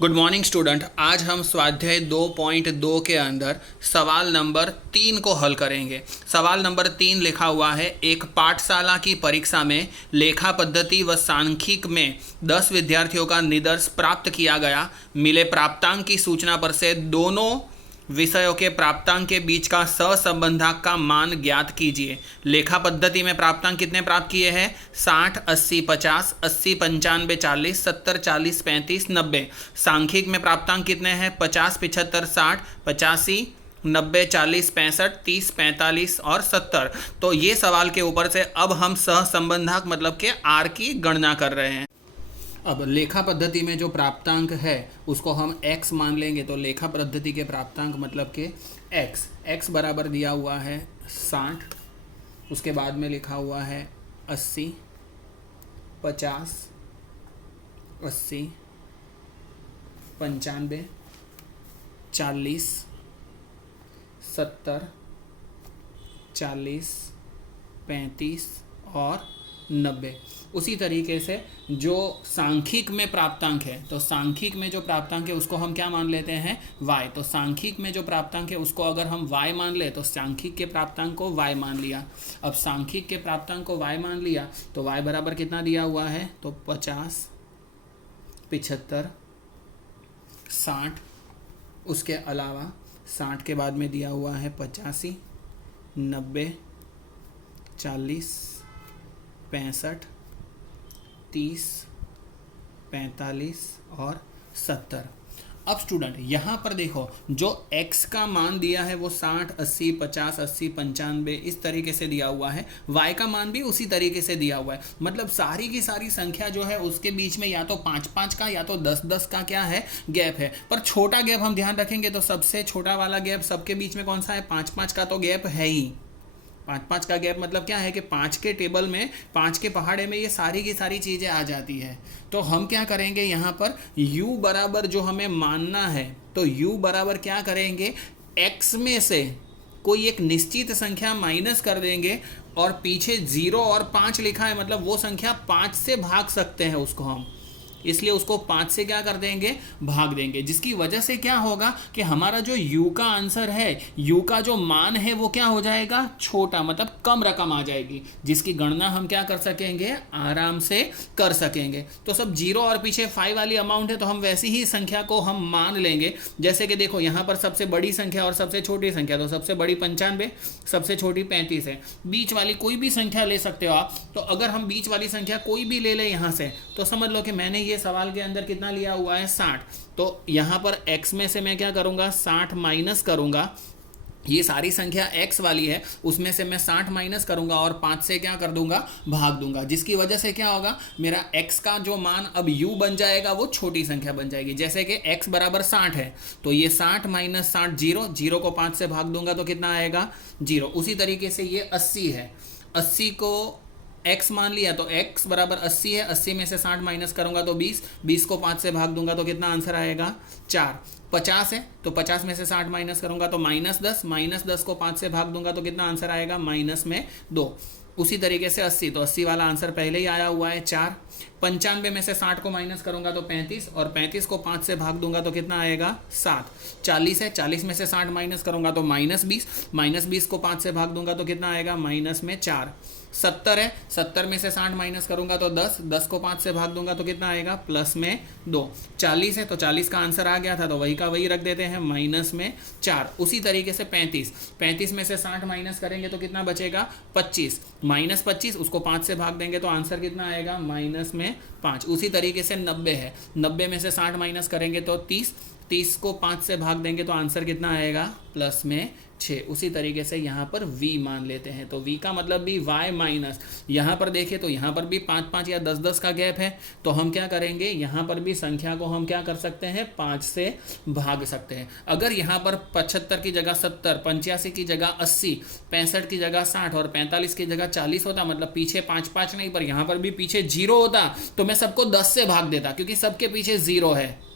Good morning student. आज हम स्वाध्याय 2.2 के अंदर सवाल नंबर 3 को हल करेंगे। सवाल नंबर 3 लिखा हुआ है, एक पाठशाला की परीक्षा में लेखा पद्धति व सांख्यिक में 10 विद्यार्थियों का निदर्श प्राप्त किया गया। मिले प्राप्तांक की सूचना पर से दोनों विषयों के प्राप्तांक के बीच का सहसंबंधक का मान ज्ञात कीजिए। लेखा पद्धति में प्राप्तांक कितने प्राप्त किए हैं? 60, 80, 50, 80, 95, 40, 70, 40, 35, 90। सांख्यिक में प्राप्तांक कितने हैं? 50, 75, 60, 85, 90, 40, 65, 30, 45 और 70। तो ये सवाल के ऊपर से अब हम सहसंबंधक मतलब के आर की गणना कर रहे हैं। अब लेखा पद्धति में जो प्राप्तांक है उसको हम x मान लेंगे। तो लेखा पद्धति के प्राप्तांक मतलब के x बराबर दिया हुआ है 60, उसके बाद में लिखा हुआ है 80, 50, 80, 95, 40, 70, 40, 35 और 90। उसी तरीके से जो सांख्यिक में प्राप्तांक है, तो सांख्यिक में जो प्राप्तांक है उसको हम क्या मान लेते हैं? y। तो सांख्यिक में जो प्राप्तांक है उसको अगर हम y मान ले तो सांख्यिक के प्राप्तांक को y मान लिया। अब सांख्यिक के प्राप्तांक को y मान लिया तो y बराबर कितना दिया हुआ है? तो 50, 75, 60, उसके अलावा 60 के बाद में दिया हुआ है 85, 90, 40, 65, 30, 45 और 70। अब स्टूडेंट यहाँ पर देखो, जो x का मान दिया है वो 60, 80, 50, 80, 95 इस तरीके से दिया हुआ है। y का मान भी उसी तरीके से दिया हुआ है। मतलब सारी की सारी संख्या जो है उसके बीच में या तो 5-5 का या तो 10-10 का क्या है? गैप है। पर छोटा गैप हम ध्यान रखेंगे तो सबसे छोटा वाला गैप सबके बीच में कौन सा है? 5-5 का तो गैप है ही। 5-5 का गैप मतलब क्या है कि 5 के टेबल में, 5 के पहाड़े में ये सारी की सारी चीज़ें आ जाती है। तो हम क्या करेंगे यहाँ पर u बराबर जो हमें मानना है, तो u बराबर क्या करेंगे? x में से कोई एक निश्चित संख्या माइनस कर देंगे और पीछे 0 और 5 लिखा है, मतलब वो संख्या 5 से भाग सकते हैं उसको हम, इसलिए उसको 5 से क्या कर देंगे? भाग देंगे। जिसकी वजह से क्या होगा कि हमारा जो u का आंसर है, u का जो मान है वो क्या हो जाएगा? छोटा, मतलब कम रकम आ जाएगी, जिसकी गणना हम क्या कर सकेंगे? आराम से कर सकेंगे। तो सब 0 और पीछे 5 वाली अमाउंट है तो हम वैसी ही संख्या को हम मान लेंगे। जैसे कि देखो यहाँ पर सबसे बड़ी संख्या और सबसे छोटी संख्या, तो सबसे बड़ी 95, सबसे छोटी 35 है। बीच वाली कोई भी संख्या ले सकते हो आप। तो अगर हम बीच वाली संख्या कोई भी ले लें यहाँ से, तो समझ लो कि मैंने ये सवाल के अंदर कितना लिया हुआ है? 60। तो यहाँ पर x में से मैं क्या करूँगा? 60 माइनस करूँगा। ये सारी संख्या x वाली है, उसमें से मैं 60 माइनस करूँगा और 5 से क्या कर दूंगा? भाग दूंगा। जिसकी वजह से क्या होगा? मेरा x का जो मान अब u बन जाएगा वो छोटी संख्या बन जाएगी। जैसे कि x बराबर 60 है तो ये 60 माइनस 60 0, 0 को 5 से भाग दूंगा तो कितना आएगा? 0। उसी तरीके से ये 80 है, 80 को x मान लिया तो x बराबर 80 है, 80 में से 60 माइनस करूंगा तो 20, 20 को 5 से भाग दूंगा तो कितना आंसर आएगा? 4। 50 है तो 50 में से 60 माइनस करूंगा तो -10, -10 को 5 से भाग दूंगा तो कितना आंसर आएगा? -2। उसी तरीके से 80, तो 80 वाला आंसर पहले ही आया हुआ है 4। 95 में से 60 को माइनस करूंगा तो 35 और 35 को 5 से भाग दूंगा तो कितना आएगा? 7। 40 है, 40 में से 60 माइनस करूंगा तो -20, -20 को 5 से भाग दूंगा तो कितना आएगा? -4। 70 है, 70 में से 60 माइनस करूंगा तो 10, 10 को 5 से भाग दूंगा तो कितना आएगा? +2। 40 है तो 40 का आंसर आ गया था तो वही का वही रख देते हैं, -4। उसी तरीके से 35, 35 में से 60 माइनस करेंगे तो कितना बचेगा? 25, -25, उसको 5 से भाग देंगे तो आंसर कितना आएगा? -5। उसी तरीके से 90 है, 90 में से 60 माइनस करेंगे तो 30, 30 को 5 से भाग देंगे तो आंसर कितना आएगा? +6। उसी तरीके से यहाँ पर v मान लेते हैं, तो v का मतलब भी y माइनस, यहाँ पर देखें तो यहाँ पर भी 5-5 या 10-10 का गैप है। तो हम क्या करेंगे? यहाँ पर भी संख्या को हम क्या कर सकते हैं? 5 से भाग सकते हैं। अगर यहाँ पर 75 की जगह 70, 85 की जगह 80, 65 की जगह 60 और 45 की जगह 40 होता, मतलब पीछे 5-5 नहीं पर यहाँ पर भी पीछे 0 होता, तो मैं सबको 10 से भाग देता क्योंकि सबके पीछे 0 है।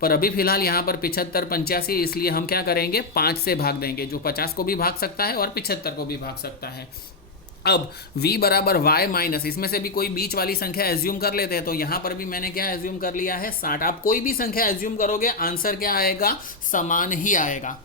पर अभी फिलहाल यहाँ पर 75, 85, इसलिए हम क्या करेंगे? 5 से भाग देंगे। जो 50 को भी भाग सकता है और 75 को भी भाग सकता है। अब v बराबर y माइनस, इसमें से भी कोई बीच वाली संख्या एज्यूम कर लेते हैं, तो यहां पर भी मैंने क्या एज्यूम कर लिया है 60। आप कोई भी संख्या एज्यूम करोगे आंसर क्या आएगा, समान ही आएगा।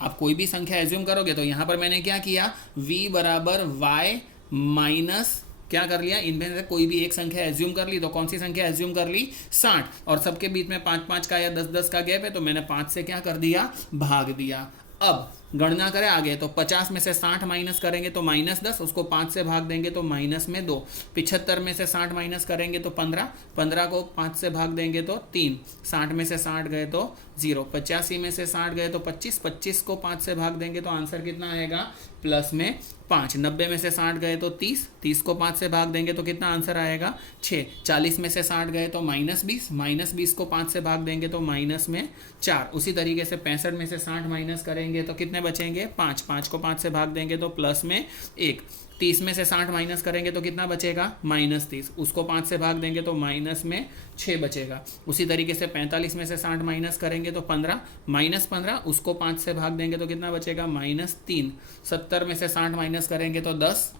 आप कोई भी संख्या एज्यूम करोगे, तो यहां पर मैंने क्या किया, v बराबर y माइनस क्या कर लिया, इनमें से कोई भी एक संख्या एज्यूम कर ली। तो कौन सी संख्या एज्यूम कर ली, 60, और सबके बीच में 5-5 का या 10-10 का गैप है, तो मैंने 5 से क्या कर दिया, भाग दिया। अब गणना करें आगे, तो 50 में से 60 माइनस करेंगे तो -10, उसको 5 से भाग देंगे तो माइनस में 2। 75 में से 60 माइनस करेंगे तो 15, 15 को 5 से भाग देंगे तो 3, 60 में से 60 गए तो 0, 85 में से 60 गए तो 25, 25 को 5 से भाग देंगे तो आंसर कितना आएगा, प्लस में 5। 90 में से 60 गए तो 30, 30 को 5 से भाग देंगे तो कितना आंसर आएगा, 6। 40 में से 60 गए तो -20, -20 को 5 से भाग देंगे तो माइनस में 4। उसी तरीके से 65 में से 60 माइनस करेंगे तो कितने बचेंगे, 5, 5 को 5 से भाग देंगे तो प्लस में 1। 30 में से 60 माइनस करेंगे तो कितना बचेगा, -30, उसको 5 से भाग देंगे तो माइनस में 6 बचेगा। उसी तरीके से 45 में से 60 माइनस करेंगे तो 15, -15, उसको 5 से भाग देंगे तो कितना बचेगा, -3। 70 में से 60 माइनस करेंगे तो 10,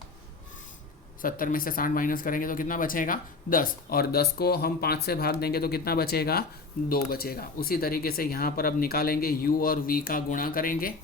70 में से 60 माइनस करेंगे तो कितना बचेगा, 10, और 10 को हम 5 से भाग देंगे तो कितना बचेगा, 2 बचेगा। उसी तरीके से यहाँ पर अब निकालेंगे u और v का गुणा करेंगे,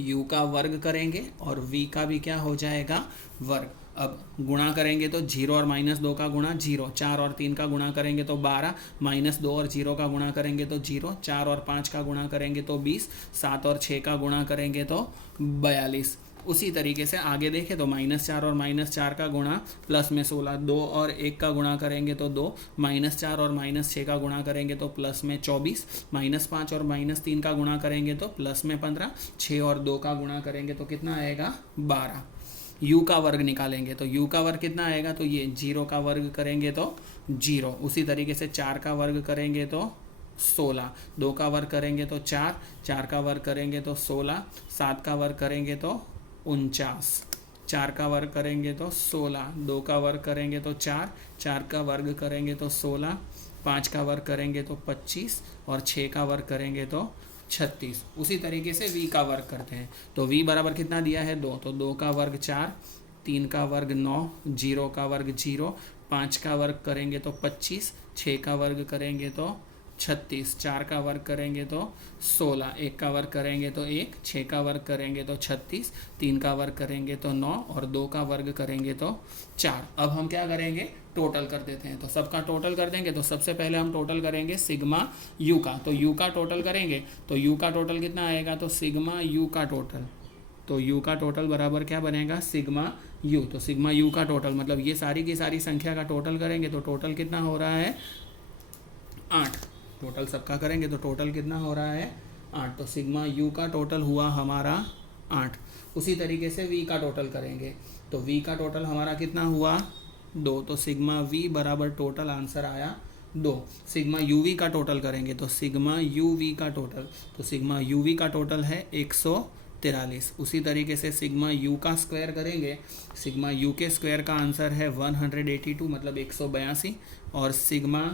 u का वर्ग करेंगे और v का भी क्या हो जाएगा, वर्ग। अब गुणा करेंगे तो 0 और -2 का गुणा 0, 4 और 3 का गुणा करेंगे तो 12, -2 और 0 का गुणा करेंगे तो 0, 4 और 5 का गुणा करेंगे तो 20, 7 और 6 का गुणा करेंगे तो 42। उसी तरीके से आगे देखें तो -4 और -4 का गुणा प्लस में 16, 2 और 1 का गुणा करेंगे तो 2, -4 और -6 का गुणा करेंगे तो प्लस में 24, -5 और -3 का गुणा करेंगे तो प्लस में 15, 6 और 2 का गुणा करेंगे तो कितना आएगा, 12। u का वर्ग निकालेंगे तो u का वर्ग कितना आएगा, तो ये 0 का वर्ग करेंगे तो 0। उसी तरीके से 4 का वर्ग करेंगे तो 16, 2 का वर्ग करेंगे तो 4, 4 का वर्ग करेंगे तो 16, 7 का वर्ग करेंगे तो 49, 4 का वर्ग करेंगे तो 16, 2 का वर्ग करेंगे तो 4, 4 का वर्ग करेंगे तो 16, 5 का वर्ग करेंगे तो 25 और 6 का वर्ग करेंगे तो 36। उसी तरीके से v का वर्ग करते हैं, तो v बराबर कितना दिया है, 2, तो 2 का वर्ग 4, 3 का वर्ग 9, 0 का वर्ग 0, 5 का वर्ग करेंगे तो 25, 6 का वर्ग करेंगे तो 36, 4 का वर्ग करेंगे तो 16, 1 का वर्ग करेंगे तो 1, 6 का वर्ग करेंगे तो 36, 3 का वर्ग करेंगे तो 9 और 2 का वर्ग करेंगे तो 4। अब हम क्या करेंगे, टोटल कर देते हैं। तो सबका टोटल कर देंगे, तो सबसे पहले हम टोटल करेंगे सिग्मा यू का। तो यू का टोटल करेंगे तो यू का टोटल कितना आएगा, तो सिग्मा यू का टोटल, तो यू का टोटल बराबर क्या बनेगा, सिग्मा यू। तो सिग्मा यू का टोटल मतलब ये सारी की सारी संख्या का टोटल करेंगे तो टोटल कितना हो रहा है, 8। टोटल सबका करेंगे तो टोटल कितना हो रहा है, 8। तो सिग्मा यू का टोटल हुआ हमारा 8। उसी तरीके से v का टोटल करेंगे तो v का टोटल हमारा कितना हुआ, 2। तो सिग्मा v बराबर टोटल आंसर आया 2। सिग्मा यू वी का टोटल करेंगे तो सिग्मा यू वी का टोटल, तो सिग्मा यू वी का टोटल है 143। उसी तरीके से सिग्मा यू का स्क्वायर करेंगे, सिग्मा यू के स्क्वायर का आंसर है 182 मतलब 182। और सिग्मा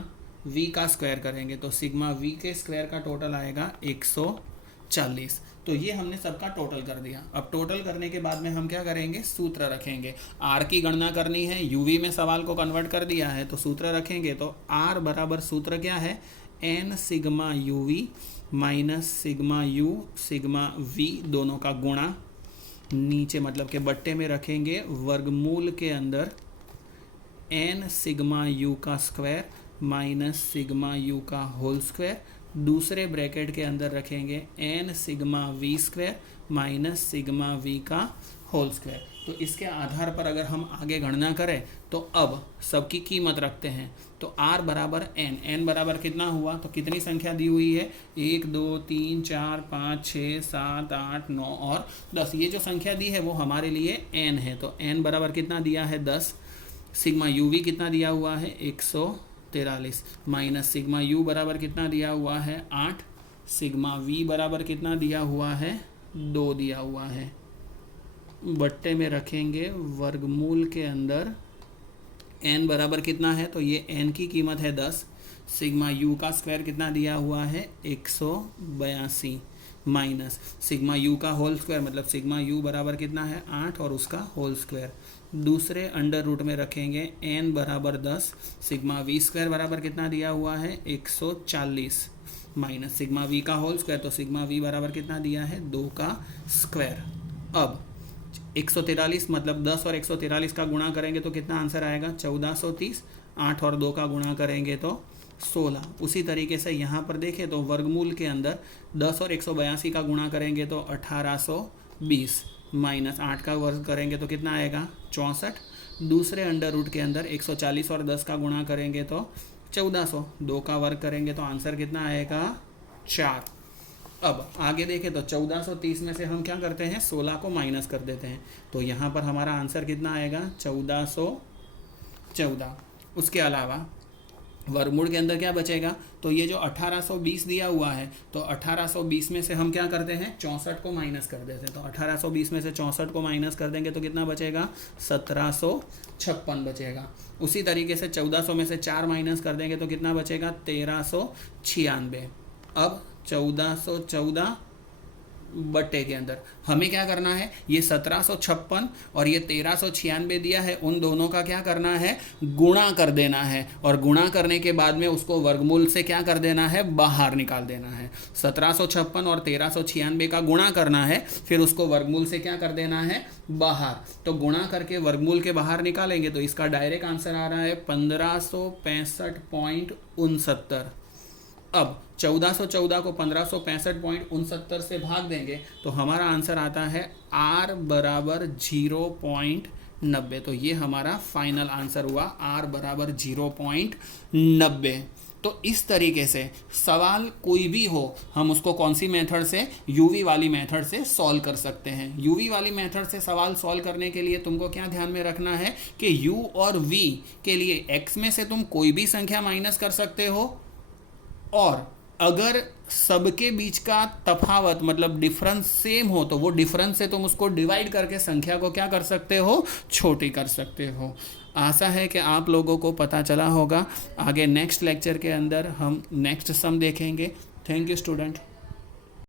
v का स्क्वायर करेंगे तो सिग्मा v के स्क्वायर का टोटल आएगा 140। तो ये हमने सबका टोटल कर दिया। अब टोटल करने के बाद में हम क्या करेंगे, सूत्र रखेंगे। r की गणना करनी है, uv में सवाल को कन्वर्ट कर दिया है तो सूत्र रखेंगे। तो r बराबर सूत्र क्या है, n sigma uv minus sigma u sigma v दोनों का गुणा, नीचे मतलब के बट्टे में रखेंगे वर्गमूल के अंदर n सिग्मा u का स्क्वायर माइनस सिग्मा यू का होल स्क्वायर, दूसरे ब्रैकेट के अंदर रखेंगे n sigma v square minus sigma v का होल स्क्वायर। तो इसके आधार पर अगर हम आगे गणना करें तो अब सबकी कीमत रखते हैं। तो r बराबर n बराबर कितना हुआ, तो कितनी संख्या दी हुई है, 1 2 3 4 5 6 7 8 9 और 10। ये जो संख्या दी है वो हमारे लिए n है, तो n बराबर कितना दिया है 10। सिग्मा यू वी कितना दिया हुआ है 143 माइनस सिग्मा यू बराबर कितना दिया हुआ है 8, सिग्मा वी बराबर कितना दिया हुआ है 2 दिया हुआ है। बट्टे में रखेंगे वर्गमूल के अंदर n बराबर कितना है, तो ये n की कीमत है 10। सिग्मा u का स्क्वायर कितना दिया हुआ है 182 माइनस सिग्मा u का होल स्क्वायर मतलब सिग्मा u बराबर कितना है 8 और उसका होल स्क्वायर दूसरे अंडर रूट में रखेंगे n बराबर 10, सिग्मा वी स्क्वायर बराबर कितना दिया हुआ है 140 माइनस सिग्मा वी का होल स्क्वायर, तो सिग्मा वी बराबर कितना दिया है 2 का स्क्वायर। अब 143 मतलब 10 और 143 का गुणा करेंगे तो कितना आंसर आएगा 1430, 8 और 2 का गुणा करेंगे तो 16। उसी तरीके से यहाँ पर देखें तो वर्गमूल के अंदर 10 और 182 का गुणा करेंगे तो 1820 माइनस 8 का वर्ग करेंगे तो कितना आएगा 64। दूसरे अंडर रूट के अंदर 140 और 10 का गुणा करेंगे तो 1400, 2 का वर्ग करेंगे तो आंसर कितना आएगा 4। अब आगे देखें तो 1430 में से हम क्या करते हैं 16 को माइनस कर देते हैं, तो यहाँ पर हमारा आंसर कितना आएगा 1414। उसके अलावा वर्गमूल के अंदर क्या बचेगा, तो ये जो 1820 दिया हुआ है तो 1820 में से हम क्या करते हैं 64 को माइनस कर देते हैं, तो 1820 में से 64 को माइनस कर देंगे तो कितना बचेगा 1756 बचेगा। उसी तरीके से 1400 में से 4 माइनस कर देंगे तो कितना बचेगा 1396। अब 1414 बट्टे के अंदर हमें क्या करना है, ये 1756 और ये 1396 दिया है, उन दोनों का क्या करना है गुणा कर देना है, और गुणा करने के बाद में उसको वर्गमूल से क्या कर देना है बाहर निकाल देना है। 1756 और 1396 का गुणा करना है, फिर उसको वर्गमूल से क्या कर देना है बाहर, तो गुणा करके वर्गमूल के बाहर निकालेंगे तो इसका डायरेक्ट आंसर आ रहा है 1565.69। अब 1414 को 1565.69 से भाग देंगे तो हमारा आंसर आता है R बराबर 0.90। तो ये हमारा फाइनल आंसर हुआ R बराबर 0.90। तो इस तरीके से सवाल कोई भी हो हम उसको कौन सी मेथड से, यूवी वाली मेथड से सॉल्व कर सकते हैं। यूवी वाली मेथड से सवाल सॉल्व करने के लिए तुमको क्या ध्यान में रखना है कि u और v के लिए x में से तुम कोई भी संख्या माइनस कर सकते हो, और अगर सबके बीच का तफावत मतलब डिफरेंस सेम हो तो वो डिफरेंस से तुम उसको डिवाइड करके संख्या को क्या कर सकते हो छोटी कर सकते हो। आशा है कि आप लोगों को पता चला होगा। आगे नेक्स्ट लेक्चर के अंदर हम नेक्स्ट सम देखेंगे। Thank you student.